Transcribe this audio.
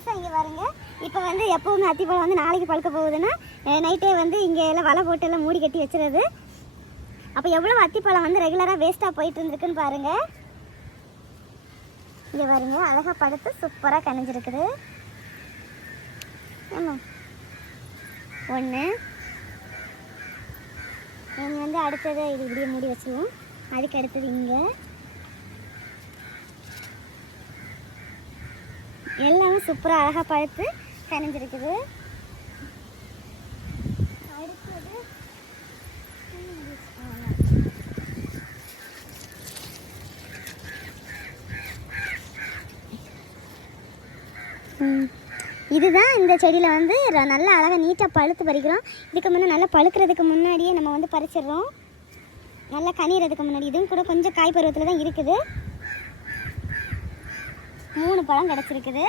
விவசாயம் இங்கே பாருங்க. இப்போ வந்து எப்போவுமே அத்திப்பழம் வந்து நாளைக்கு பழுக்க போகுதுன்னா நைட்டே வந்து இங்கே எல்லாம் வலை போட்டு எல்லாம் மூடி கட்டி வச்சுருது. அப்போ எவ்வளோ அத்திப்பழம் வந்து ரெகுலராக வேஸ்ட்டாக போயிட்டு இருந்துருக்குன்னு பாருங்கள். இங்கே பாருங்க, அழகாக பழுத்து சூப்பராக கனிஞ்சிருக்குது. ஆமாம், ஒன்று வந்து அடுத்தது இது இப்படியே மூடி வச்சுருவோம். அதுக்கு அடுத்தது இங்கே எல்லாமே சூப்பராக அழகாக பழுத்து கனிஞ்சிருக்குது. அடுத்தது இதுதான் இந்த செடியில் வந்து நல்லா அழகாக நீட்டாக பழுத்து பறிக்கிறோம். இதுக்கு முன்னே நல்லா பழுக்கிறதுக்கு முன்னாடியே நம்ம வந்து பறிச்சிடுறோம், நல்லா கனிகிறதுக்கு முன்னாடி. இதுவும் கூட கொஞ்சம் காய் பருவத்தில் தான் இருக்குது. 3 பழம் கிடச்சிருக்குது.